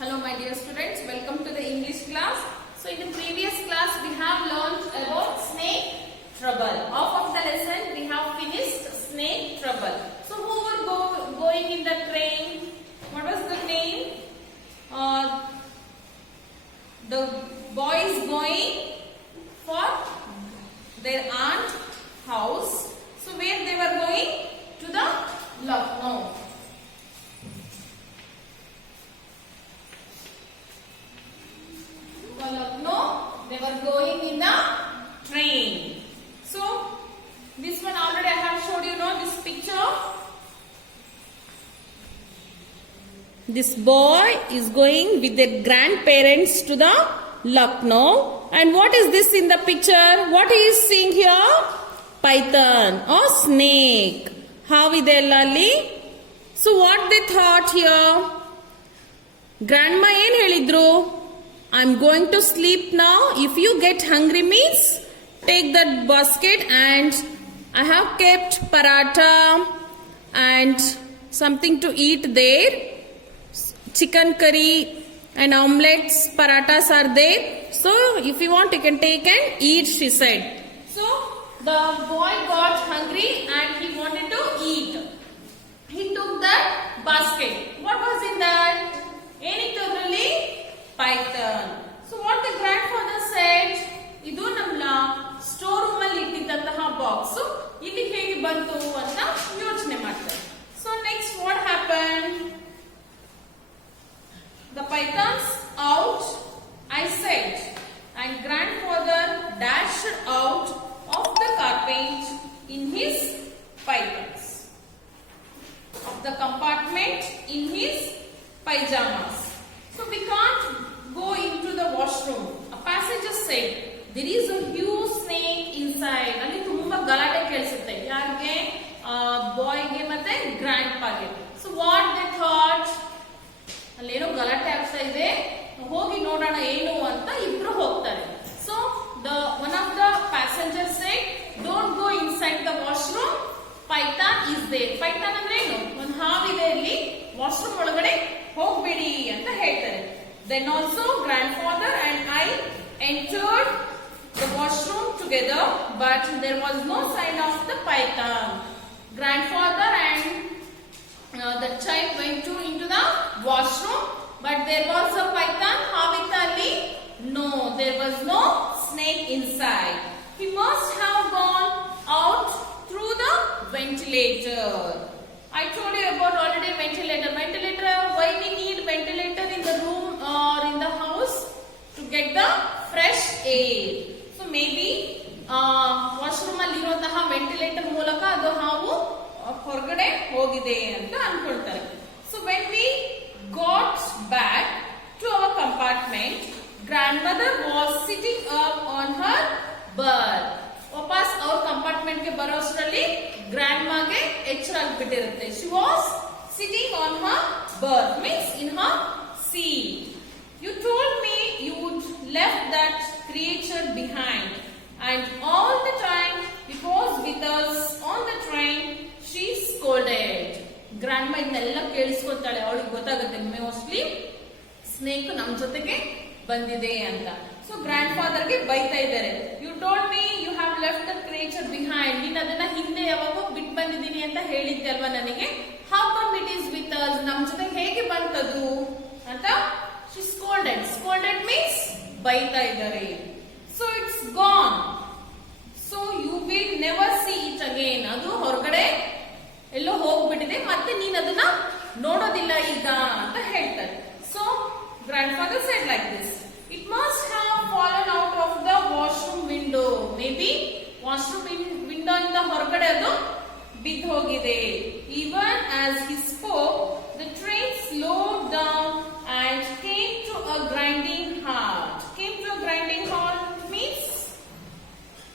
Hello my dear students, welcome to the English class. So in the previous class we have learned about snake trouble. Half of the lesson we have finished snake trouble. So who were going in the train? What was the name? The boys going for their aunt house. So where they were going? To the Lucknow. Lucknow, they were going in the train. So, this one already I have showed you this picture. This boy is going with their grandparents to the Lucknow. And what is this in the picture? What he is seeing here? Python or snake. How is there, Lali? So, what they thought here? Grandma ಏನು ಹೇಳಿದ್ರು? I'm going to sleep now. If you get hungry means take that basket and I have kept paratha and something to eat there. Chicken curry and omelets, parathas are there. So if you want you can take and eat, she said. So the boy got hungry and he wanted to eat. He took that basket. What was in that? Enitu adralli? Python. So what the grandfather said, idu namla store room alli ittiddanತಹ box ಇಲ್ಲಿ ಹೇಗೆ ಬಂತು ಅಂತ ಯೋಚನೆ ಮಾಡ್ತಾರೆ. So next what happened? The pythons out, I said, and grandfather dashed out of the carpet in his pythons, of the compartment in his pajamas. So we can't go into the washroom. A passenger said, there is a huge snake inside. ಅಲ್ಲಿ ತುಂಬಾ ಗಲಾಟೆ ಕೇಳಿಸುತ್ತೆ. ಯಾರಿಗೆ? ಬಾಯ್ಗೆ ಮತ್ತೆ ಗ್ರ್ಯಾಂಡ್ಪಾಗೆ. So what they thought? ಅಲ್ಲೇನೋ ಗಲಾಟೆ ಆಗ್ತಾ ಇದೆ. ಹೋಗಿ ನೋಡೋಣ ಏನು ಅಂತ ಇಬ್ರು ಹೋಗ್ತಾರೆ. So one of the passengers said, don't go inside the washroom. Python is there. Python ಅಂದ್ರೆ ಏನು? ಒಂದು ಹಾವಿದೆ ಅಲ್ಲಿ. ವಾಶ್ರೂಮ್ ಒಳಗಡೆ ಹೋಗಬೇಡಿ ಅಂತ ಹೇಳ್ತಾರೆ. Then also grandfather and I entered the washroom together, but there was no sign of the python. Grandfather and the child went into the washroom, but there was a python. Havitali? No, there was no snake inside. He must have gone out through the ventilator. I told you about already ventilator. Ventilator, why we need ventilator in the room or in the house? To get the fresh air. So maybe washroom ಅಲ್ಲಿ ಇರುವಂತಹ ventilator ಮೂಲಕ ಅದು ಹಾವು ಹೊರಗಡೆ ಹೋಗಿದೆ ಅಂತ ಅನ್ಕೊಳ್ತಾರೆ. So when we got back to our compartment, grandmother was sitting up on her berth. ವಾಪಸ್ ಅವ್ರ ಕಂಪಾರ್ಟ್ಮೆಂಟ್ ಗೆ ಬರೋಷ್ಟರಲ್ಲಿ ಗ್ರ್ಯಾಂಡ್ ಮಾಗೆ ಎಚ್ಚರ ಆಗ್ಬಿಟ್ಟಿರುತ್ತೆ. She was sitting on her berth, means in her seat. You told me you would left that creature behind, and all the time it was with us on the train. She scolded. Grand ಮಾ ಇದನ್ನೆಲ್ಲ ಕೇಳಿಸ್ಕೊತಾಳೆ. ಅವಳಿಗೆ ಗೊತ್ತಾಗುತ್ತೆ mostly snake ನಮ್ ಜೊತೆಗೆ ಬಂದಿದೆ ಅಂತ. So grand father ಗೆ ಬೈತಾ ಇದ್ದಾರೆ. You told me you have left the creature behind. ನೀನ್ ಅದನ್ನ ಹಿಂದೆ ಯಾವಾಗೋ ಬಿಟ್ಟು ಬಂದಿದ್ದೀನಿ ಅಂತ ಹೇಳಿದ್ದೆ ಅಲ್ವಾ ನನಗೆ. How come it is with us? ನಮ್ ಜೊತೆ ಹೇಗೆ ಬಂತದು ಅಂತ ಶಿ ಸ್ಕೋಲ್ಡೆಡ್. ಸ್ಕೋಲ್ಡೆಡ್ ಮೀನ್ಸ್ ಬೈತಾ ಇದ್ದಾರೆ. So it's gone. So you will never see it again. ಅದು ಹೊರಗಡೆ ಎಲ್ಲೋ ಹೋಗ್ಬಿಟ್ಟಿದೆ, ಮತ್ತೆ ನೀನ್ ಅದನ್ನ ನೋಡೋದಿಲ್ಲ ಈಗ ಅಂತ ಹೇಳ್ತಾರೆ. So grand father shed like this. It must have fallen out of the washroom window. Maybe washroom window ಇಂದ ಹೊರಗಡೆ ಅದು ಬಿದ್ದು ಹೋಗಿದೆ. Even as he spoke, the train slowed down and came to a grinding halt. Came to a grinding halt means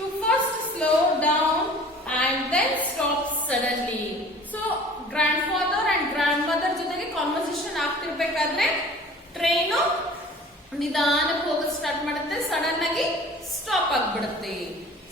to first slow down and then stop suddenly. So grandfather and grandmother ಜೊತೆಗೆ conversation ಆಗ್ತಿರ್ಬೇಕಾದ್ರೆ train ನಿಧಾನಕ್ಕೆ ಹೋಗೋದು start ಮಾಡುತ್ತೆ. Sudden ಆಗಿ stop ಆಗ್ಬಿಡುತ್ತೆ.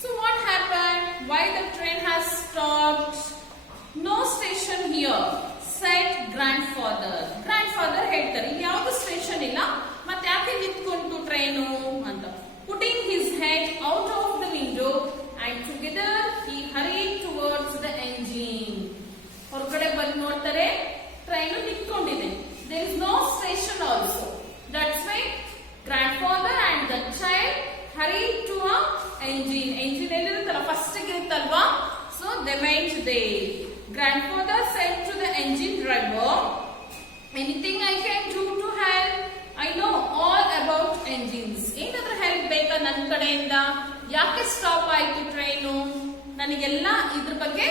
So what happen? Why the train has stopped? No station here said grandfather. Grandfather ಹೇಳ್ತಾರೆ, ಇಲ್ಲಿ ಯಾವ್ದು station also. That's why grandfather and the child hurried to a engine. Engine eliruttalla first ge iruttalva. So they went there. Grandfather said to the engine driver, anything I can do to help? I know all about engines. ಏನಾದ್ರೂ help ಬೇಕಾ ನನ್ನ ಕಡೆಯಿಂದ? ಯಾಕೆ stop ಆಯ್ತು train? ನನಗೆಲ್ಲ ಇದ್ರ ಬಗ್ಗೆ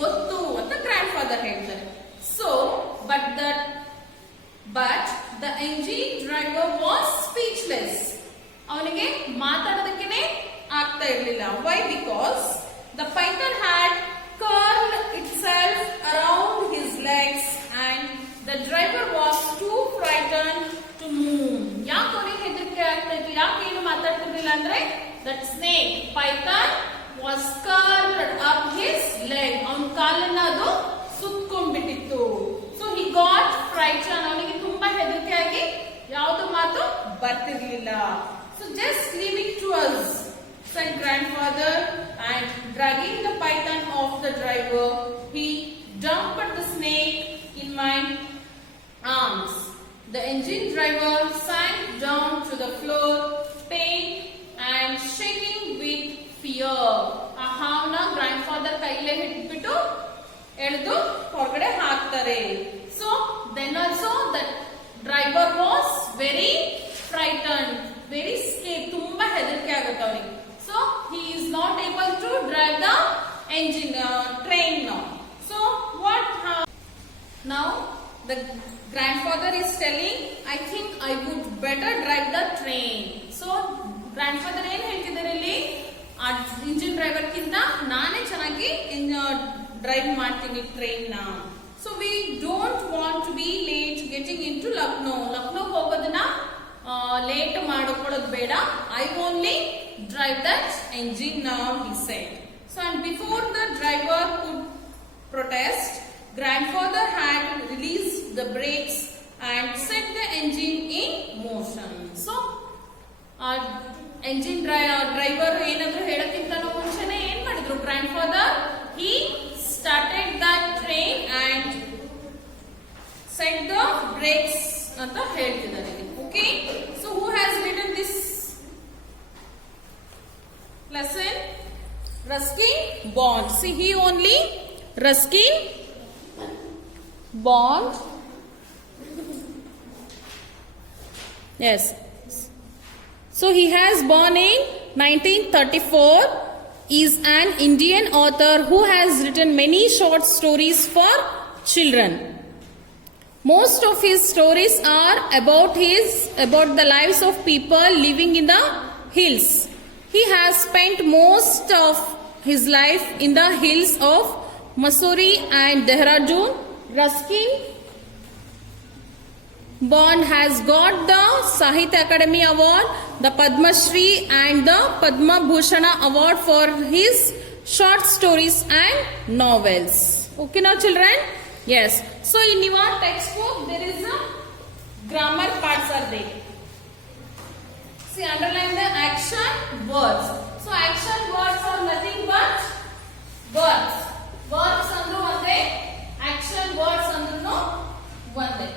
ಗೊತ್ತು ಅಂತ ಗ್ರ್ಯಾಂಡ್ ಫಾದರ್ ಹೇಳ್ತಾರೆ. So but the engine driver was speechless. ಅವನಿಗೆ ಮಾತಾಡೋದಕ್ಕೆ ಆಗ್ತಾ ಇರಲಿಲ್ಲ. Why? Because the python had curled itself around his legs and the driver was too frightened to move. ಯಾಕೆ ಅವನಿಗೆ ಹೆದರಿಕೆ ಆಗ್ತಾ ಇತ್ತು? ಯಾಕೆ ಏನು ಮಾತಾಡ್ತಿರ್ಲಿಲ್ಲ ಅಂದ್ರೆ that snake python was curled up his leg. ಅವನ ಕಾಲನ್ನ ಅದು ಸುತ್ತಕೊಂಡ್ಬಿಟ್ಟಿತ್ತು. So he got frightened. ಅವನಿಗೆ ತುಂಬಾ ಹೆದರಿಕೆ ಆಗಿ ಯಾವುದು ಮಾತು ಬರ್ತಿರ್ಲಿಲ್ಲ. So just leave it to us, said grandfather, and dragging the python off the driver, he dumped the snake in my arms. The engine driver sank down to the floor, pain and shaking with fear. ಆ ಹಾವನ್ನ grandfather ಕೈಲೇ ಹಿಡ್ಬಿಟ್ಟು ಎಳೆದು ಹೊರಗಡೆ ಹಾಕ್ತಾರೆ. So then also the driver was very frightened, very scared. ತುಂಬಾ ಹೆದರಿಕೆ ಆಗುತ್ತೆ ಅವನಿಗೆ. So he is not able to drive the engine train now. So what now the grandfather is telling, I think I would better drive the train. So grandfather ಏನು ಹೇಳ್ತಿದ್ದಾರೆ ಇಲ್ಲಿ? ಆ engine driver ಕಿಂತ ನಾನೇ ಚೆನ್ನಾಗಿ ಡ್ರೈವ್ ಮಾಡ್ತೀನಿ train ನ. So we don't want to be late getting into Lucknow. Lucknow ಹೋಗೋದನ್ನ ಲೇಟ್ ಮಾಡ್ಕೊಳ್ಳೋದು ಬೇಡ. I only drive that engine now, he said. So and before the driver could protest, grandfather had released the brakes and set the engine in motion. So engine driver ಏನಾದ್ರೂ ಹೇಳಕ್ಕಿಂತ ಮುಂಚೆನೆ ಏನ್ ಮಾಡಿದ್ರು grandfather? He started that train and set the brakes ಅಂತ ಹೇಳ್ತಿದ್ದಾರೆ. Okay, so who has written this lesson? Ruskin Bond. See, he only Ruskin Bond. Yes. So he has born in 1934. Is an Indian author who has written many short stories for children. Most of his stories are about the lives of people living in the hills. He has spent most of his life in the hills of Mussoorie and Dehradun. Ruskin Bond has got the Sahitya Akademi Award, the Padma Shri and the Padma Bhushan Award for his short stories and novels. Okay now children? Yes. So in your textbook there is a grammar parts are there. See, underline the action words. So action words are nothing but verbs. Verbs andru onde, action words andru onde.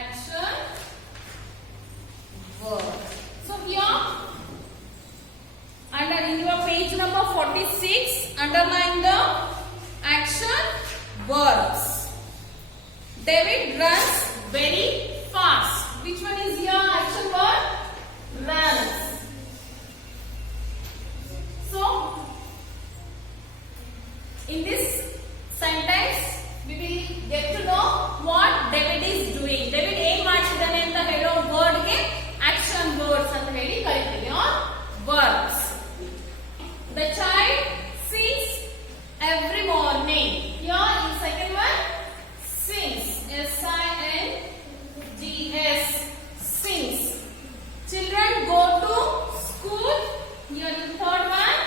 Action words. So here under in your page number 46, underline the action verbs. David runs very fast. Which one is your action word? Runs. So in this sentence we will get to know what David is doing. David ಏನು ಮಾಡ್ತಿದ್ದಾನೆ ಅಂತ ಹೇಳೋ word ಗೆ action words ಅಂತ ಹೇಳಿ ಕರೀತೀವಿ, or verbs. The child sings every morning. Here in second one, sings. S-I-N-G-S. Sings. Children go to school. Here in third one,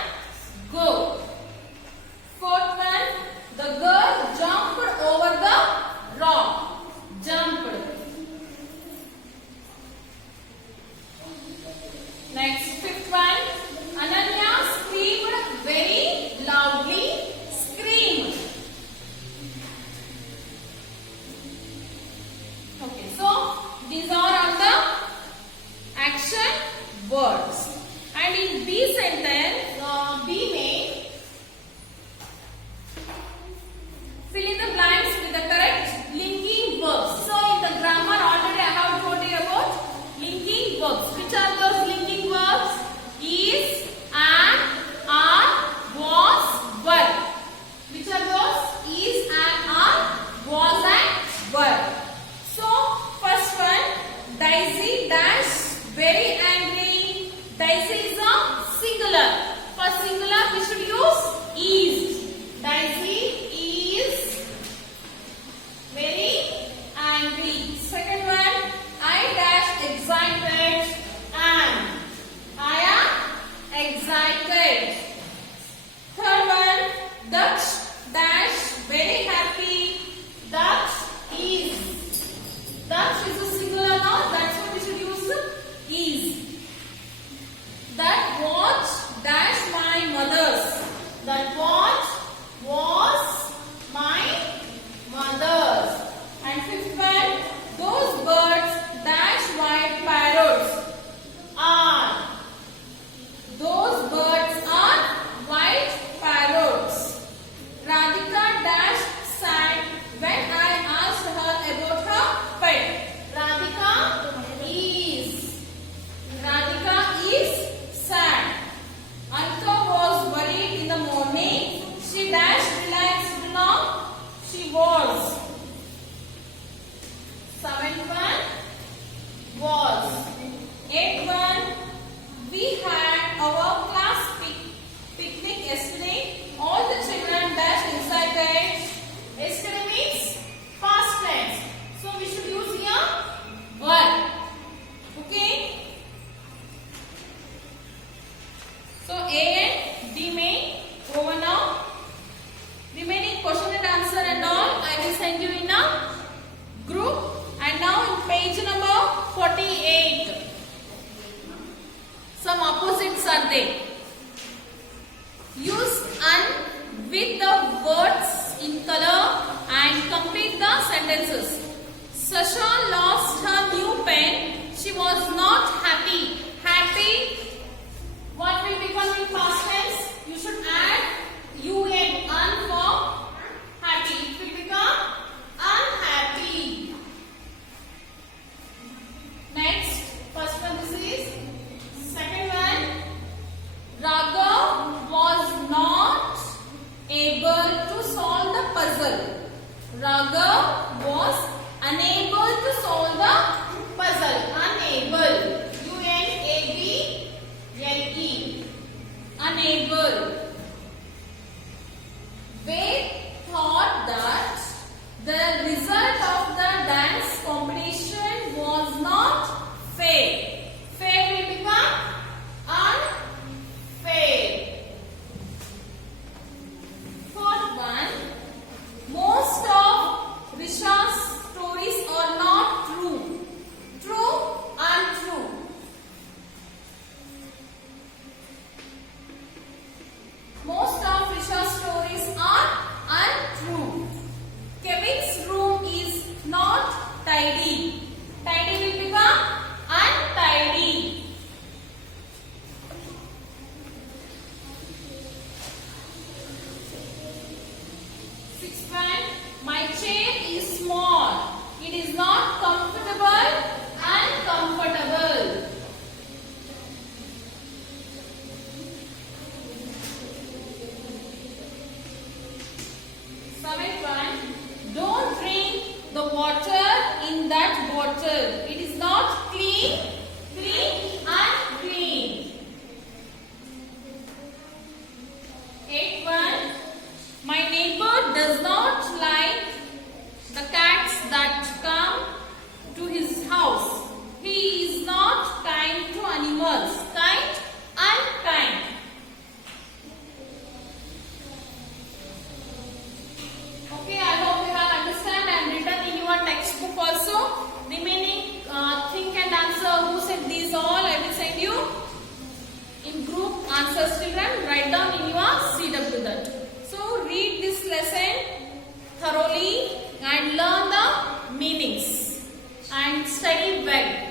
was. Seventh one, was. Eighth one, we had our class picnic yesterday. All the children dash excited. Yesterday means past tense. So we should use here were. Okay. So A and B may over now. Remaining question and answer and all I will send you in a group. And now in page number 48, some opposites are there. Use "un" with the words in color and complete the sentences. Sasha lost her new pen. She was not happy. Happy. What will become in past tense? You should add un for happy. It will become unhappy. Next, first one this is. Second one, Raghav was not able to solve the puzzle. Raghav was unable to solve the puzzle. Unable. U-N-A-B-L-E. Unable. They thought that the result of the dance competition was not fair. Fair will become unfair. Fourth one, most of Risha's stories are not true. True, untrue. Most of Risha's stories are untrue. Kevin's room is not tidy. Tidy will become untidy. Sixth one, my chair is small. It is not comfortable, uncomfortable. Seventh one, don't drink the water in that bottle. It is not clean, unclean. Eighth one, my neighbor does not like the cats that come to his house. He is not kind to animals. Kind, unkind. Okay, I hope you have understand and written in your textbook also. Remaining think and answer who said these all I will send you in group answers. Children, write down in your CW that. So read this lesson thoroughly and learn the meanings and study well.